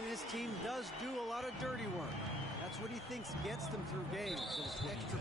And his team does do a lot of dirty work. That's what he thinks gets them through games. Those extra.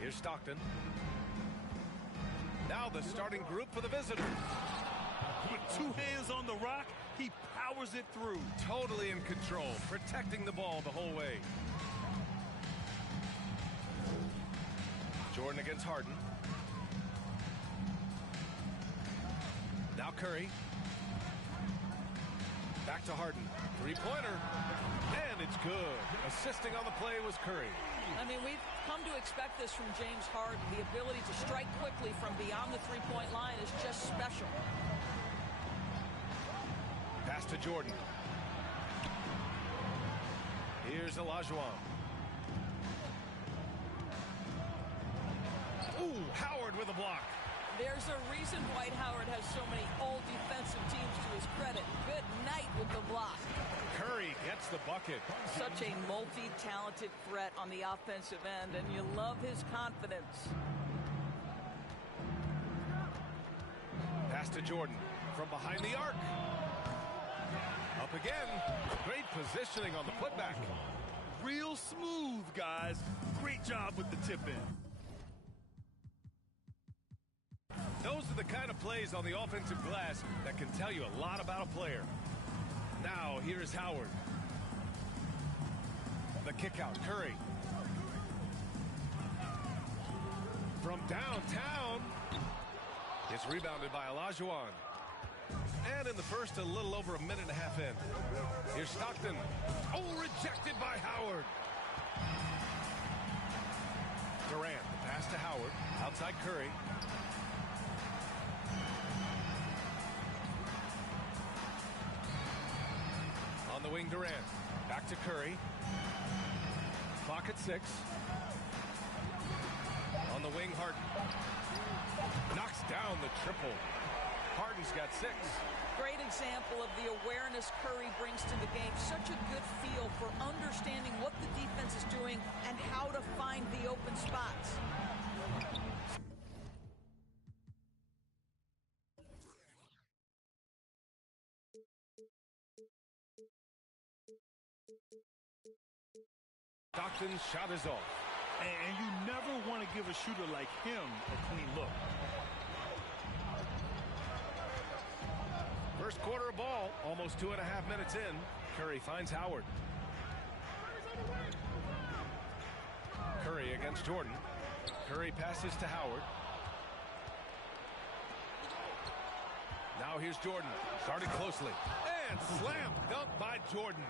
Here's Stockton. Now the starting group for the visitors. With two hands on the rock, he powers it through. Totally in control, protecting the ball the whole way. Jordan against Harden. Now Curry. Back to Harden. Three-pointer. And it's good. Assisting on the play was Curry. I mean, we've come to expect this from James Harden. The ability to strike quickly from beyond the three-point line is just special. Pass to Jordan. Here's Olajuwon. Ooh, Howard with a block. There's a reason Dwight Howard has so many all defensive teams to his credit. Good night with the block. Curry gets the bucket. Such a multi-talented threat on the offensive end, and you love his confidence. Pass to Jordan from behind the arc. Up again. Great positioning on the putback. Real smooth, guys. Great job with the tip-in. Those are the kind of plays on the offensive glass that can tell you a lot about a player. Now, here's Howard. The kick out, Curry. From downtown. It's rebounded by Olajuwon. And in the first, a little over a minute and a half in. Here's Stockton. Oh, rejected by Howard. Durant, the pass to Howard. Outside Curry. On the wing, Durant. Back to Curry. Clock at 6. On the wing, Harden. Knocks down the triple. Harden's got 6. Great example of the awareness Curry brings to the game. Such a good feel for understanding what the defense is doing and how to find the open spots. Stockton's shot is off. And you never want to give a shooter like him a clean look. First quarter of ball, almost 2.5 minutes in. Curry finds Howard. Curry against Jordan. Curry passes to Howard. Now here's Jordan. Started closely. And slam dunk by Jordan.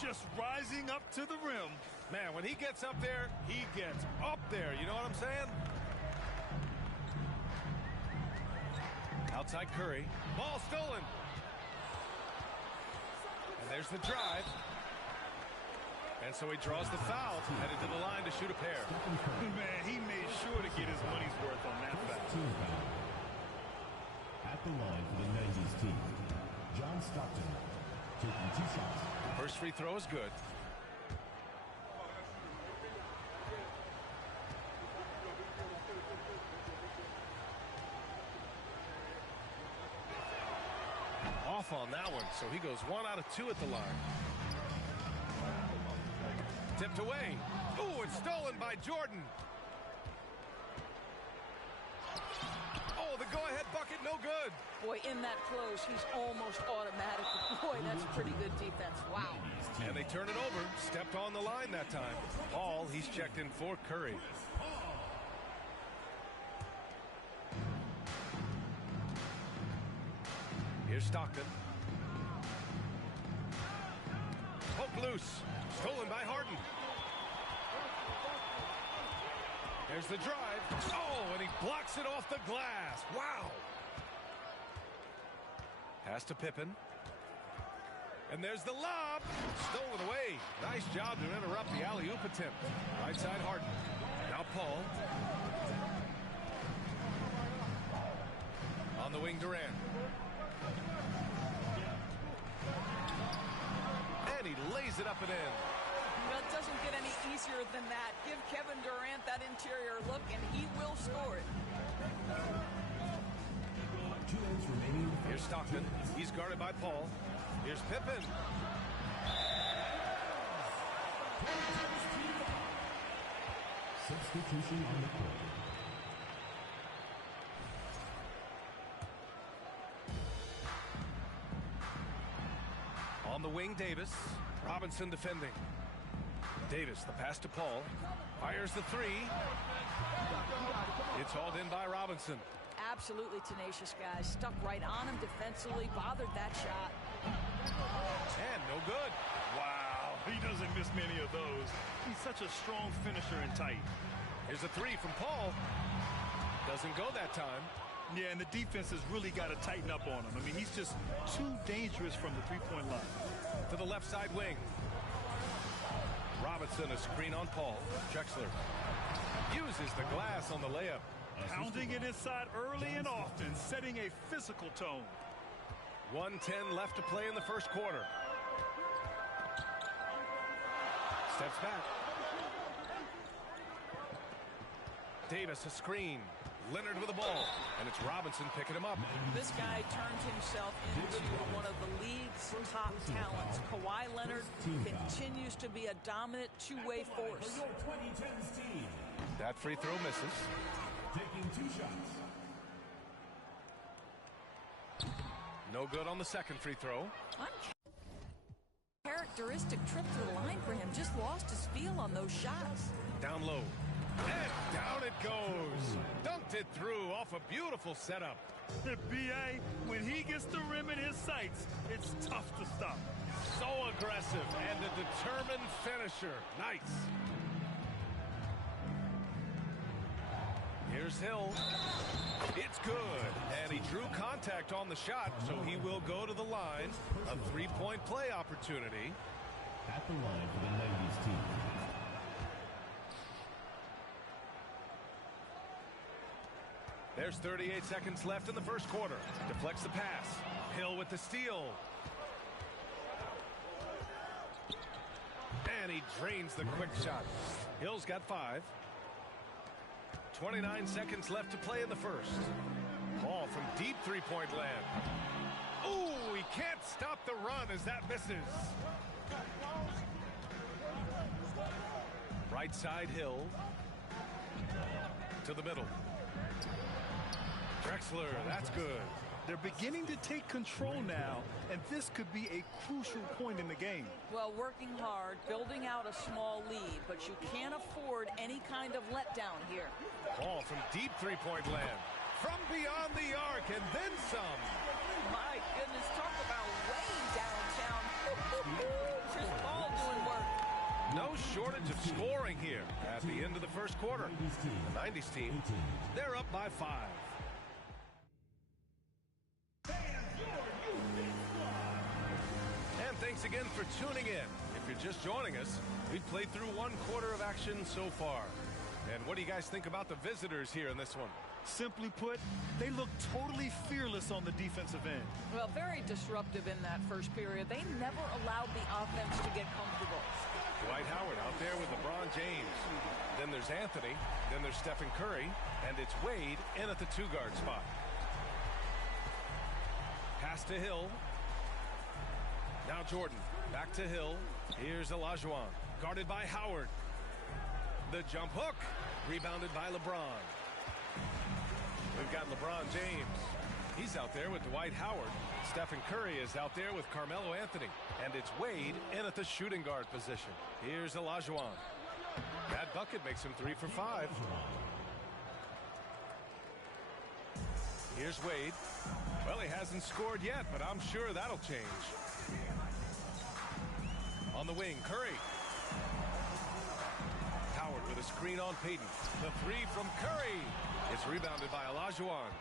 Just rising up to the rim. Man, when he gets up there, he gets up there. You know what I'm saying? Outside Curry. Ball stolen. And there's the drive. And so he draws the foul, headed to the line to shoot a pair. Man, he made sure to get his money's worth on that foul. At the line for the 90s team, John Stockton, taking 2 shots. First free throw is good. Off on that one, so he goes 1 out of 2 at the line. Tipped away. Ooh, it's stolen by Jordan. Oh, the go-ahead bucket, no good. Boy, in that close, he's almost automatic. Boy, that's pretty good defense. Wow. And they turn it over. Stepped on the line that time. Paul, he's checked in for Curry. Here's Stockton. Poked loose. Stolen by Harden. There's the drive. Oh, and he blocks it off the glass. Wow. Pass to Pippen. And there's the lob. Stolen away. Nice job to interrupt the alley-oop attempt. Right side Harden. Now Paul. On the wing, Durant. And he lays it up and in. Well, it doesn't get any easier than that. Give Kevin Durant that interior look, and he will score it. 2 minutes remaining. Here's Stockton. He's guarded by Paul. Here's Pippen. Substitution on the court. On the wing, Davis. Robinson defending. Davis, the pass to Paul. Fires the three. It's hauled in by Robinson. Absolutely tenacious guy. Stuck right on him defensively. Bothered that shot. And no good. Wow, he doesn't miss many of those. He's such a strong finisher and tight. Here's a three from Paul. Doesn't go that time. Yeah, and the defense has really got to tighten up on him. I mean, he's just too dangerous from the three-point line. To the left side wing. Robinson, a screen on Paul. Drexler uses the glass on the layup. Pounding it inside early and often, setting a physical tone. 1:10 left to play in the first quarter. Steps back. Davis, a screen. Leonard with the ball. And it's Robinson picking him up. This guy turned himself into one of the league's top talents. Kawhi Leonard continues to be a dominant two-way force. Your 2010s team. That free throw misses. Taking 2 shots. No good on the second free throw. Uncharacteristic trip to the line for him. Just lost his feel on those shots. Down low. And down it goes. Dunked it through off a beautiful setup. The B.A., when he gets the rim in his sights, it's tough to stop. So aggressive and a determined finisher. Nice. Here's Hill. It's good. And he drew contact on the shot, so he will go to the line. A three-point play opportunity. At the line for the 90s team. There's 38 seconds left in the first quarter. Deflects the pass. Hill with the steal. And he drains the quick shot. Hill's got 5. 29 seconds left to play in the first. Ball from deep three-point land. Ooh, he can't stop the run as that misses. Right side Hill. To the middle. Drexler, that's good. They're beginning to take control now, and this could be a crucial point in the game. Well, working hard, building out a small lead, but you can't afford any kind of letdown here. Ball from deep three-point land. From beyond the arc, and then some. My goodness, talk about way downtown. Chris Paul doing work. No shortage of scoring here at the end of the first quarter. The 90s team, they're up by 5. And thanks again for tuning in. If you're just joining us, we've played through 1 quarter of action so far. And what do you guys think about the visitors here in this one? Simply put, they look totally fearless on the defensive end. Well, very disruptive in that first period. They never allowed the offense to get comfortable. Dwight Howard out there with LeBron James. Then there's Anthony. Then there's Stephen Curry. And it's Wade in at the 2-guard spot. Pass to Hill. Now Jordan. Back to Hill. Here's Olajuwon. Guarded by Howard. The jump hook. Rebounded by LeBron. We've got LeBron James. He's out there with Dwight Howard. Stephen Curry is out there with Carmelo Anthony. And it's Wade in at the shooting guard position. Here's Olajuwon. That bucket makes him 3 for 5. Here's Wade. Well, he hasn't scored yet, but I'm sure that'll change. On the wing, Curry. Howard with a screen on Payton. The 3 from Curry. It's rebounded by Olajuwon.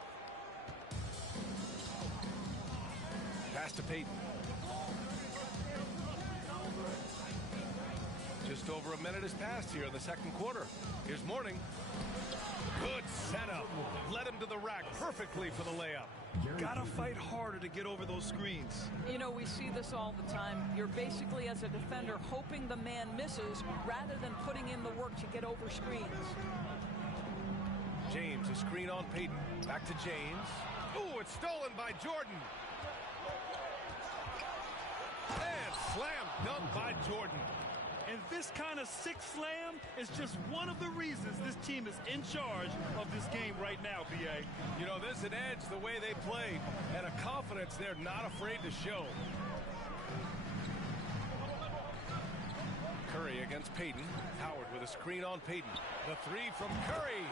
Pass to Payton. Just over a minute has passed here in the second quarter. Here's Mourning. Good setup. Led him to the rack perfectly for the layup. Gotta fight harder to get over those screens. You know, we see this all the time. You're basically, as a defender, hoping the man misses rather than putting in the work to get over screens. James, a screen on Payton. Back to James. Ooh, it's stolen by Jordan. And slam dunk by Jordan. And this kind of sick slam is just one of the reasons this team is in charge of this game right now, B.A. You know, there's an edge the way they played and a confidence they're not afraid to show. Curry against Payton. Howard with a screen on Payton. The 3 from Curry.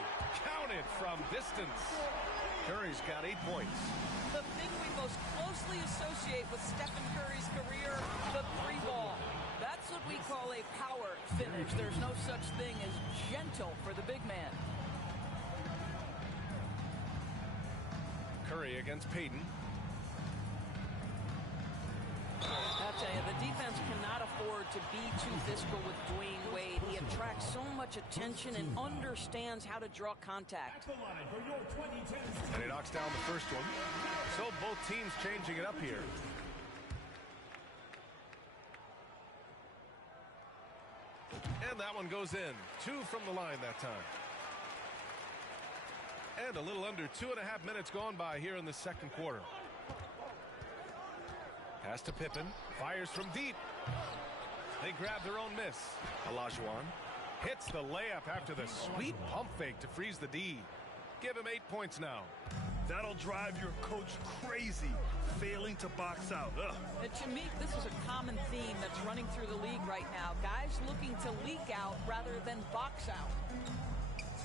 Counted from distance. Curry's got 8 points. The thing we most closely associate with Stephen Curry's career, the 3-ball. That's what we call a power finish. There's no such thing as gentle for the big man. Curry against Payton. I'll tell you, the defense cannot afford to be too physical with Dwayne Wade. He attracts so much attention and understands how to draw contact. And he knocks down the first one. So both teams changing it up here. And that one goes in. 2 from the line that time. And a little under 2.5 minutes gone by here in the second quarter. Pass to Pippen. Fires from deep. They grab their own miss. Olajuwon hits the layup after the sweet pump fake to freeze the D. Give him 8 points now. That'll drive your coach crazy, failing to box out. And to me, this is a common theme that's running through the league right now. Guys looking to leak out rather than box out.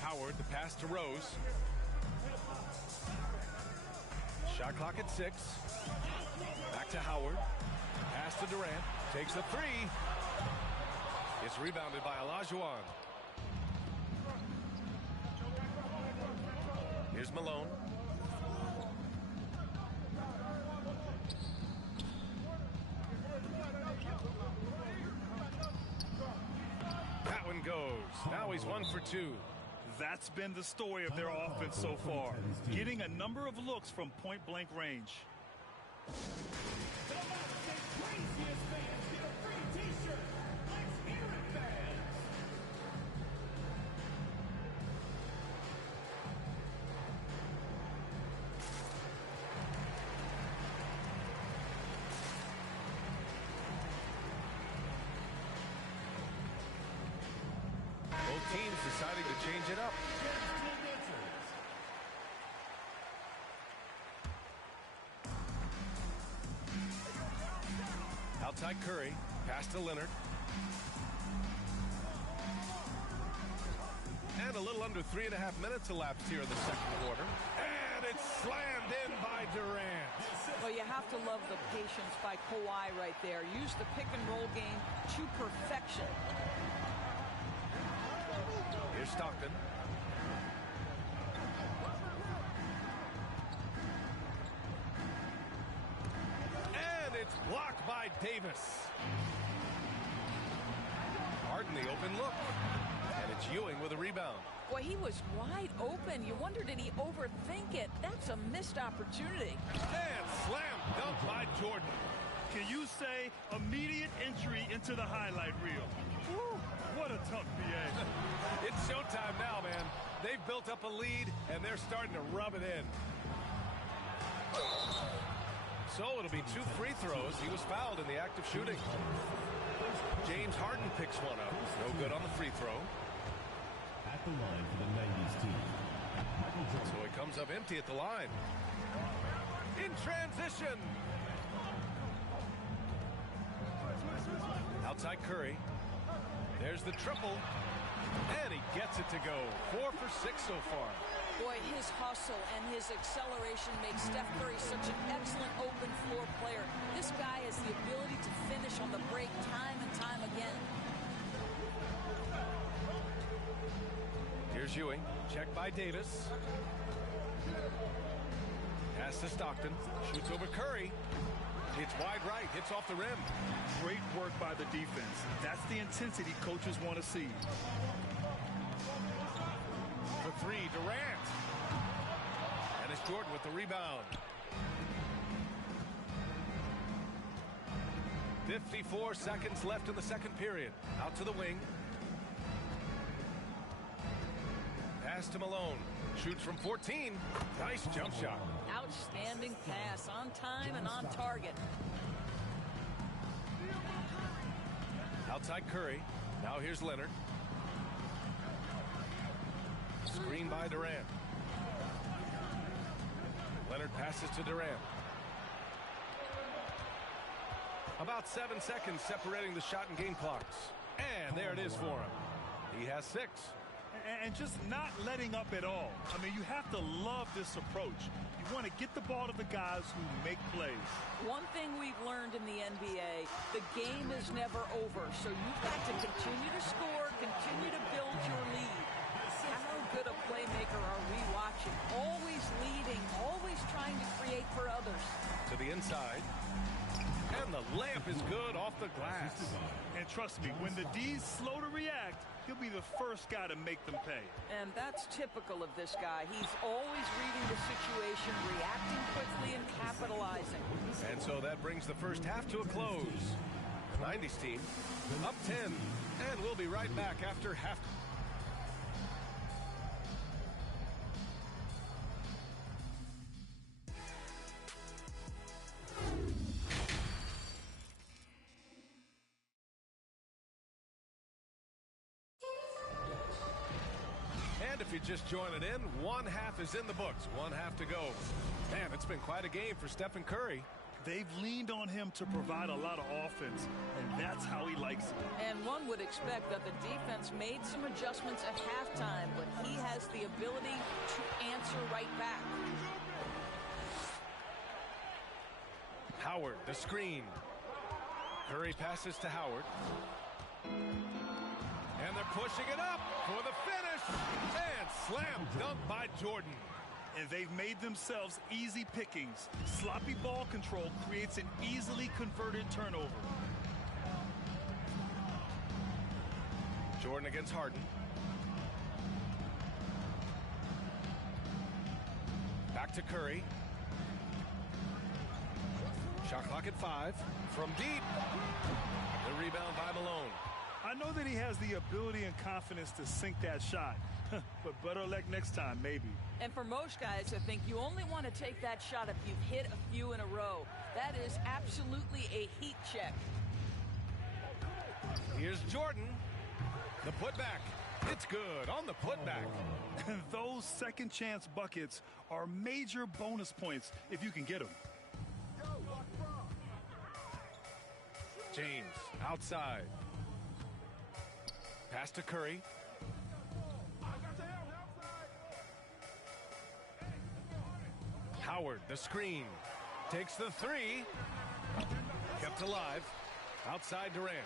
Howard, the pass to Rose. Shot clock at 6. Back to Howard. Pass to Durant. Takes the 3. It's rebounded by Olajuwon. Here's Malone. That one goes. Now he's 1 for 2. That's been the story of their offense so far, getting a number of looks from point-blank range. Both teams deciding to change it up. Outside Curry. Pass to Leonard. And a little under 3.5 minutes elapsed here in the second quarter. And it's slammed in by Durant. Well, you have to love the patience by Kawhi right there. Use the pick-and-roll game to perfection. Here's Stockton. And it's blocked by Davis. Harden the open look. And it's Ewing with a rebound. Boy, he was wide open. You wonder, did he overthink it? That's a missed opportunity. And slam dunk by Jordan. Can you say immediate entry into the highlight reel? Woo, what a tough BA. It's showtime now, man. They've built up a lead, and they're starting to rub it in. So it'll be 2 free throws. He was fouled in the act of shooting. James Harden picks one up. No good on the free throw. At the line for the 90s team, So he comes up empty at the line. In transition. Outside Curry. There's the triple. And he gets it to go. 4 for 6 so far. Boy, his hustle and his acceleration makes Steph Curry such an excellent open floor player. This guy has the ability to finish on the break time and time again. Here's Ewing. Check by Davis. Pass to Stockton. Shoots over Curry. It's wide right. Hits off the rim. Great work by the defense. That's the intensity coaches want to see. For three, Durant. And it's Jordan with the rebound. 54 seconds left in the second period. Out to the wing. Pass to Malone. Shoots from 14. Nice jump shot. Outstanding pass, on time and on target. Outside Curry. Now here's Leonard. Screen by Durant. Leonard passes to Durant. About 7 seconds separating the shot and game clocks. And there it is for him. He has 6. And just not letting up at all. I mean, you have to love this approach. You want to get the ball to the guys who make plays. One thing we've learned in the NBA, the game is never over. So you've got to continue to score, continue to build your lead. How good a playmaker are we watching? Always leading, always trying to create for others. To the inside. And the layup is good off the glass. And trust me, when the D's slow to react, he'll be the first guy to make them pay. And that's typical of this guy. He's always reading the situation, reacting quickly and capitalizing. And so that brings the first half to a close. The 90s team up 10. And we'll be right back after half. And if you're just joining in, one half is in the books. One half to go. Man, it's been quite a game for Stephen Curry. They've leaned on him to provide a lot of offense, and that's how he likes it. And one would expect that the defense made some adjustments at halftime, but he has the ability to answer right back. Howard, the screen. Curry passes to Howard. And they're pushing it up for the finish. And slam dunk by Jordan. And they've made themselves easy pickings. Sloppy ball control creates an easily converted turnover. Jordan against Harden. Back to Curry. Shot clock at 5. From deep. The rebound by Malone. I know that he has the ability and confidence to sink that shot. But better luck next time, maybe. And for most guys, I think you only want to take that shot if you've hit a few in a row. That is absolutely a heat check. Here's Jordan. The putback. It's good on the putback. Those second chance buckets are major bonus points if you can get them. James outside. Pass to Curry. Howard, the screen. Takes the 3. Kept alive. Outside Durant.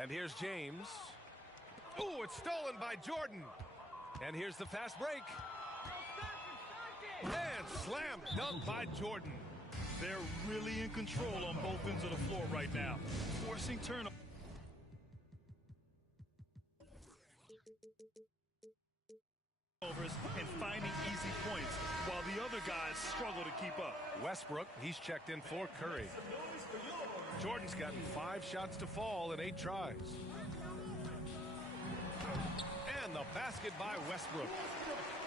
And here's James. Ooh, it's stolen by Jordan. And here's the fast break. And slam dunk by Jordan. They're really in control on both ends of the floor right now. Forcing turnovers and finding easy points while the other guys struggle to keep up. Westbrook, he's checked in for Curry. Jordan's gotten 5 shots to fall in 8 tries. And the basket by Westbrook.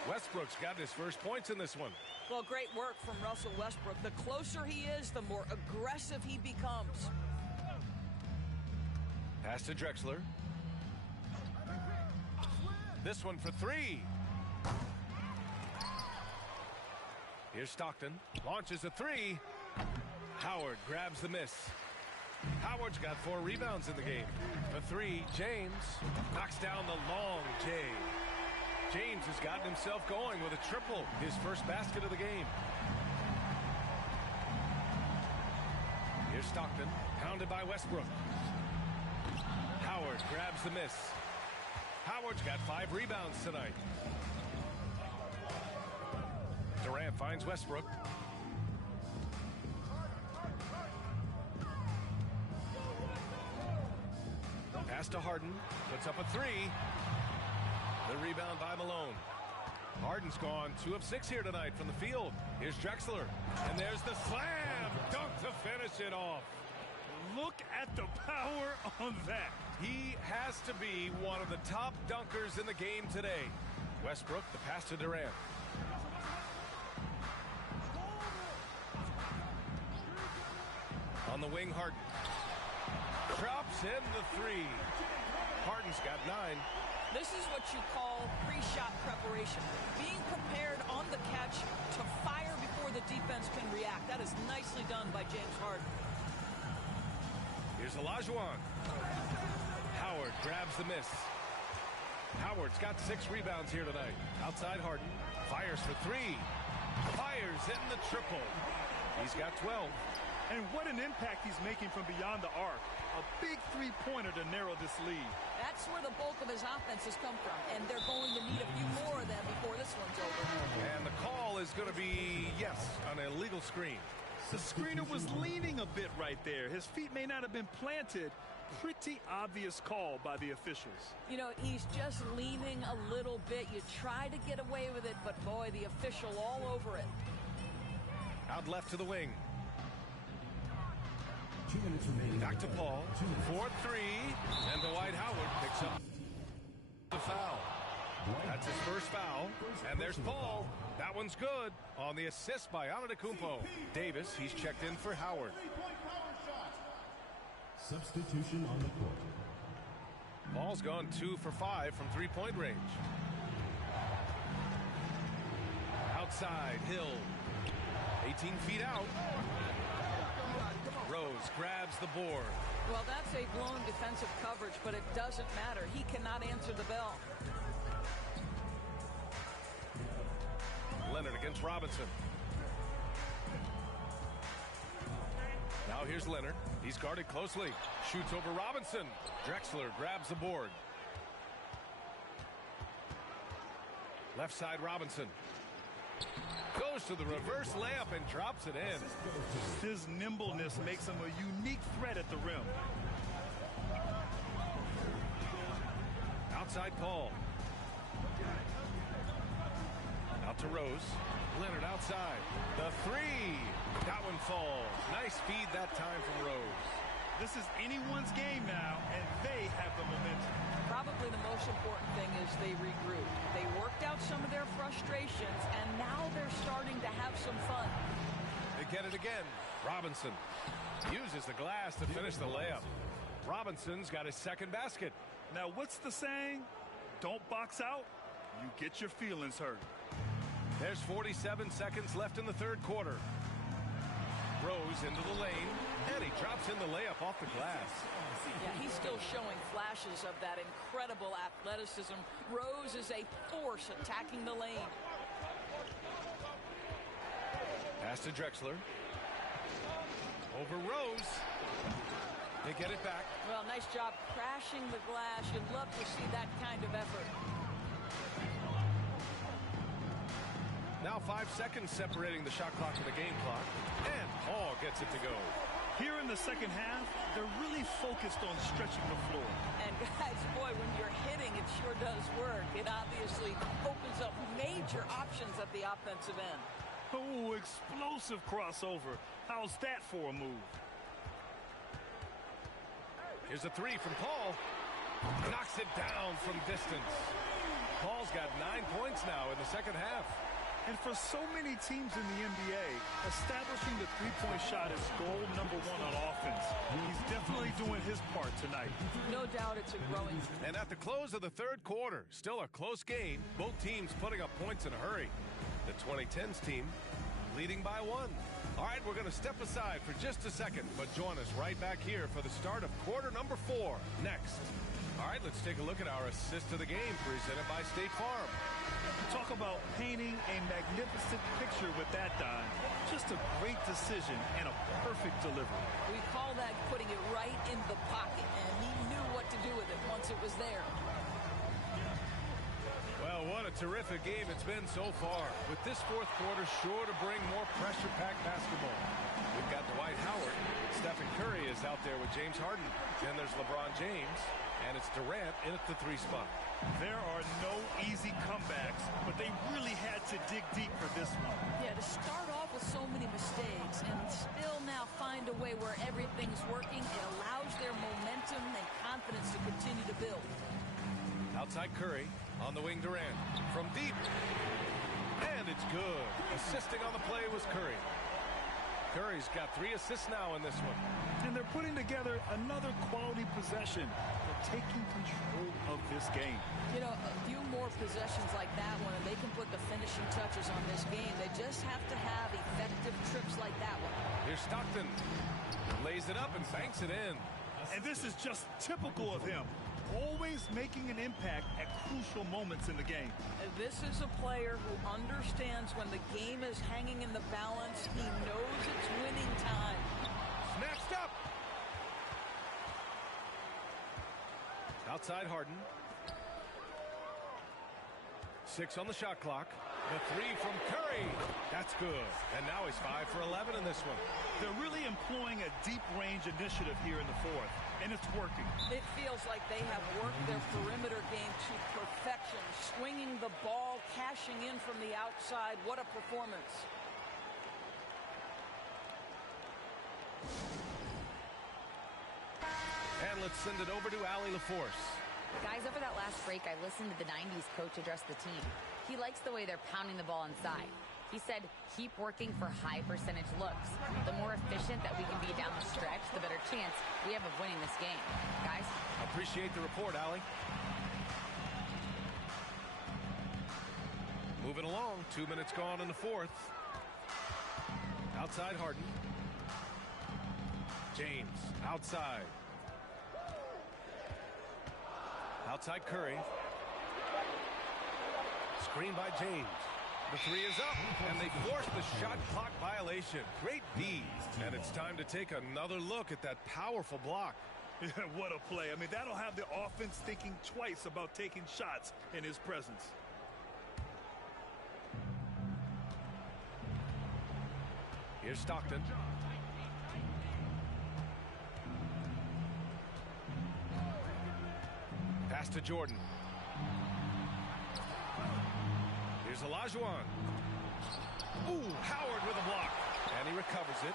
Westbrook's gotten his first points in this one. Well, great work from Russell Westbrook. The closer he is, the more aggressive he becomes. Pass to Drexler. This one for three. Here's Stockton. Launches a three. Howard grabs the miss. Howard's got 4 rebounds in the game. For three, James knocks down the long J. James has gotten himself going with a triple, his first basket of the game. Here's Stockton, pounded by Westbrook. Howard grabs the miss. Howard's got 5 rebounds tonight. Durant finds Westbrook. Pass to Harden, puts up a 3. The rebound by Malone. Harden's gone 2 of 6 here tonight from the field. Here's Drexler, and there's the slam dunk to finish it off. Look at the power on that. He has to be one of the top dunkers in the game today. Westbrook, the pass to Durant. On the wing, Harden. Drops in the 3. Harden's got 9. This is what you call pre-shot preparation. Being prepared on the catch to fire before the defense can react. That is nicely done by James Harden. Here's Olajuwon. Howard grabs the miss. Howard's got 6 rebounds here tonight. Outside Harden. Fires for 3. Fires in the triple. He's got 12. And what an impact he's making from beyond the arc. A big three-pointer to narrow this lead. That's where the bulk of his offense has come from. And they're going to need a few more of them before this one's over. And the call is going to be, yes, an illegal screen. The screener was leaning a bit right there. His feet may not have been planted. Pretty obvious call by the officials. You know, he's just leaning a little bit. You try to get away with it, but boy, the official all over it. Out left to the wing. 2 minutes remaining. Back to Paul. 4-3. And Dwight Howard picks up the foul. That's his first foul. And there's Paul. That one's good on the assist by Antetokounmpo. Davis, he's checked in for Howard. Substitution on the court. Paul's gone 2 for 5 from 3-point range. Outside, Hill. 18 feet out. Rose grabs the board. Well, that's a blown defensive coverage, but it doesn't matter. He cannot answer the bell. Leonard against Robinson. Now here's Leonard. He's guarded closely. Shoots over Robinson. Drexler grabs the board. Left side, Robinson. Goes to the reverse layup and drops it in. His nimbleness makes him a unique threat at the rim. Outside Paul. Out to Rose. Leonard outside. The 3. That one falls. Nice feed that time from Rose. This is anyone's game now, and they have the momentum. Probably the most important thing is they regrouped. They worked out some of their frustrations, and now they're starting to have some fun. They get it again. Robinson uses the glass to finish the layup. Robinson's got his second basket. Now, what's the saying? Don't box out, you get your feelings hurt. There's 47 seconds left in the third quarter. Rose into the lane, and he drops in the layup off the glass. Yeah, he's still showing flashes of that incredible athleticism. Rose is a force attacking the lane. Pass to Drexler. Over Rose. They get it back. Well, nice job crashing the glass. You'd love to see that kind of effort. Now 5 seconds separating the shot clock and the game clock. And Paul gets it to go. Here in the second half, they're really focused on stretching the floor. And guys, boy, when you're hitting, it sure does work. It obviously opens up major options at the offensive end. Oh, explosive crossover. How's that for a move? Here's a 3 from Paul. Knocks it down from distance. Paul's got 9 points now in the second half. And for so many teams in the NBA, establishing the three-point shot is goal number one on offense. He's definitely doing his part tonight. No doubt it's a growing. And at the close of the third quarter, still a close game, both teams putting up points in a hurry. The 2010s team leading by 1. All right, we're going to step aside for just a second, but join us right back here for the start of quarter number 4 next. All right, let's take a look at our assist of the game presented by State Farm. Talk about painting a magnificent picture with that dime. Just a great decision and a perfect delivery. We call that putting it right in the pocket, and he knew what to do with it once it was there. Well, what a terrific game it's been so far, with this fourth quarter sure to bring more pressure-packed basketball. We've got Dwight Howard. Stephen Curry is out there with James Harden. Then there's LeBron James, and it's Durant in at the 3 spot. There are no easy comebacks, but they really had to dig deep for this one. Yeah, to start off with so many mistakes and still now find a way where everything's working, it allows their momentum and confidence to continue to build. Outside Curry, on the wing Durant, from deep. And it's good. Assisting on the play was Curry. Curry's got 3 assists now in this one. And they're putting together another quality possession. They're taking control of this game. You know, a few more possessions like that one, and they can put the finishing touches on this game. They just have to have effective trips like that one. Here's Stockton. Lays it up and banks it in. And this is just typical of him. Always making an impact at crucial moments in the game. And this is a player who understands when the game is hanging in the balance. He knows it's winning time. Snatched up. Outside Harden. 6 on the shot clock. The 3 from Curry. That's good. And now he's 5 for 11 in this one. They're really employing a deep range initiative here in the fourth, and it's working. It feels like they have worked their perimeter game to perfection, swinging the ball, cashing in from the outside. What a performance. And let's send it over to Allie LaForce. Guys, over that last break, I listened to the 90s coach address the team. He likes the way they're pounding the ball inside. He said, keep working for high percentage looks. The more efficient that we can be down the stretch, the better chance we have of winning this game. Guys? Appreciate the report, Allie. Moving along, 2 minutes gone in the fourth. Outside Harden. James, outside. Outside Curry. Screen by James. The 3 is up, and they force the shot clock violation. Great D. And it's time to take another look at that powerful block. What a play. I mean, that'll have the offense thinking twice about taking shots in his presence. Here's Stockton. Pass to Jordan. Here's Olajuwon. Ooh, Howard with a block. And he recovers it.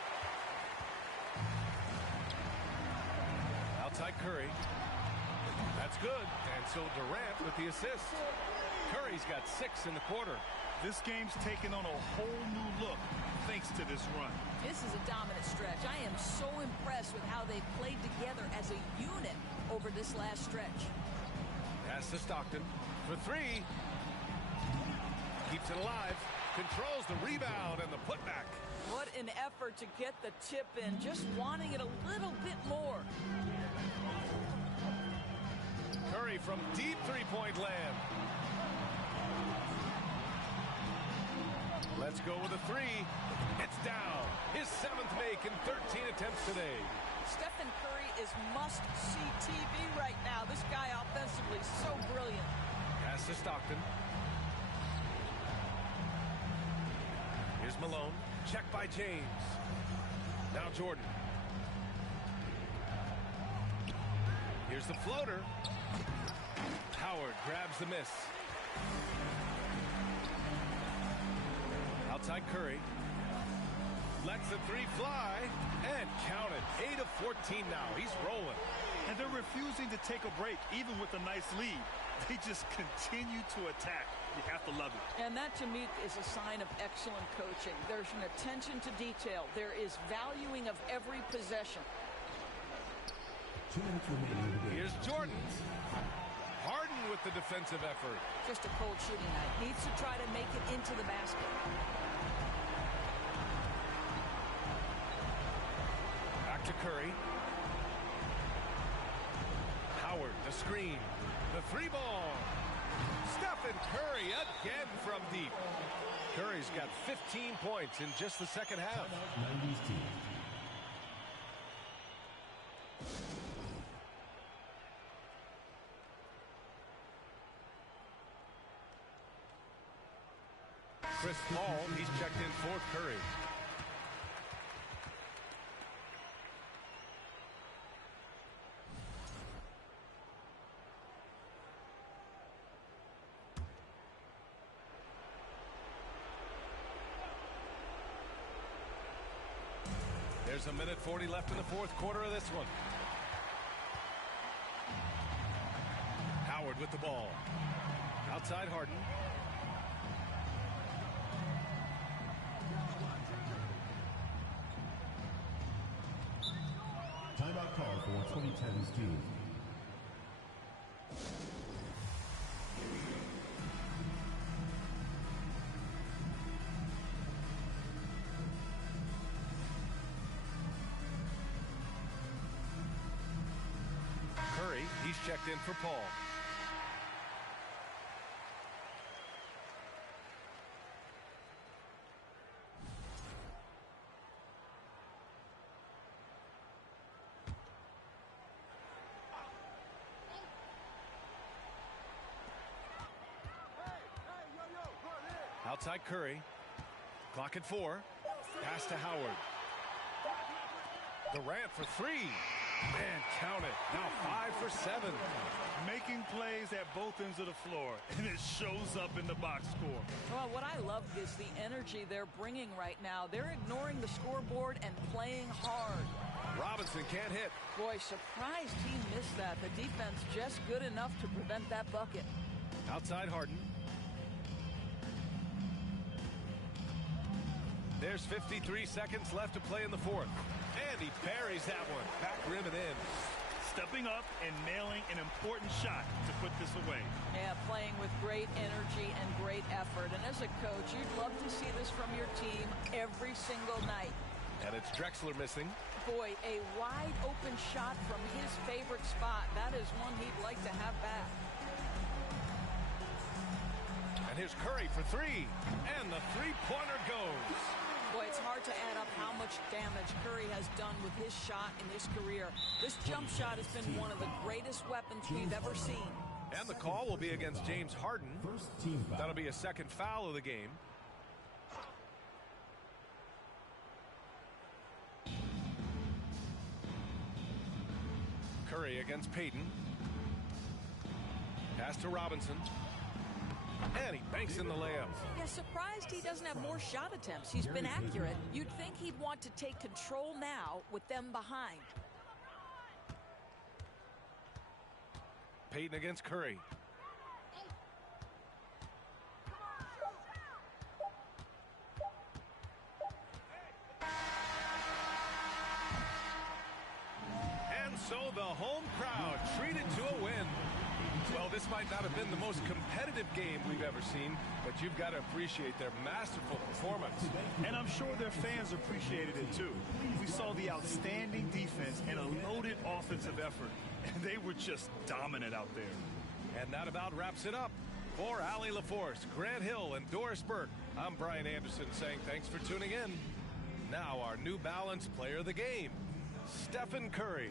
Outside Curry. That's good. And so Durant with the assist. Curry's got 6 in the quarter. This game's taken on a whole new look thanks to this run. This is a dominant stretch. I am so impressed with how they've played together as a unit over this last stretch. Pass to Stockton for 3. Keeps it alive. Controls the rebound and the putback. What an effort to get the tip in, just wanting it a little bit more. Curry from deep three-point land. Let's go with a 3. It's down. His 7th make in 13 attempts today. Stephen Curry is must-see TV right now. This guy offensively is so brilliant. Pass to Stockton. Here's Malone. Check by James. Now Jordan. Here's the floater. Howard grabs the miss. Outside Curry. Lets the 3 fly. And count it. 8 of 14 now. He's rolling. And they're refusing to take a break, even with a nice lead. They just continue to attack. You have to love it. And that, to me, is a sign of excellent coaching. There's an attention to detail. There is valuing of every possession. 2 minutes remaining. Here's Jordan. Harden with the defensive effort. Just a cold shooting night. Needs to try to make it into the basket. Back to Curry. Howard, the screen. The three ball. Stephen Curry again from deep. Curry's got 15 points in just the second half. 90s team. Chris Paul, he's checked in for Curry. There's a minute 40 left in the fourth quarter of this one. Howard with the ball. Outside Harden. Timeout call for 2010's team. Curry, he's checked in for Paul. Outside Curry. Clock at 4. Pass to Howard. Durant for 3. And count it. Now 5 for 7. Making plays at both ends of the floor, and it shows up in the box score. Well, what I love is the energy they're bringing right now. They're ignoring the scoreboard and playing hard. Robinson can't hit. Boy, surprised he missed that. The defense just good enough to prevent that bucket. Outside Harden. There's 53 seconds left to play in the fourth. And he buries that one. Back rim and in. Stepping up and nailing an important shot to put this away. Yeah, playing with great energy and great effort. And as a coach, you'd love to see this from your team every single night. And it's Drexler missing. Boy, a wide open shot from his favorite spot. That is one he'd like to have back. And here's Curry for 3. And the three-pointer goes. Boy, it's hard to add up how much damage Curry has done with his shot in his career. This jump shot has been one of the greatest weapons we've ever seen. And the call will be against James Harden. First team foul. That'll be a second foul of the game. Curry against Payton. Pass to Robinson. And he banks in the layup. Yeah, surprised he doesn't have more shot attempts. He's been accurate. You'd think he'd want to take control now with them behind. Payton against Curry. And so the home crowd treated to a win. Well, this might not have been the most competitive game we've ever seen, but you've got to appreciate their masterful performance. And I'm sure their fans appreciated it too. We saw the outstanding defense and a loaded offensive effort, and they were just dominant out there. And that about wraps it up. For Allie LaForce, Grant Hill, and Doris Burke, I'm Brian Anderson saying thanks for tuning in. Now our New Balance player of the game, Stephen Curry.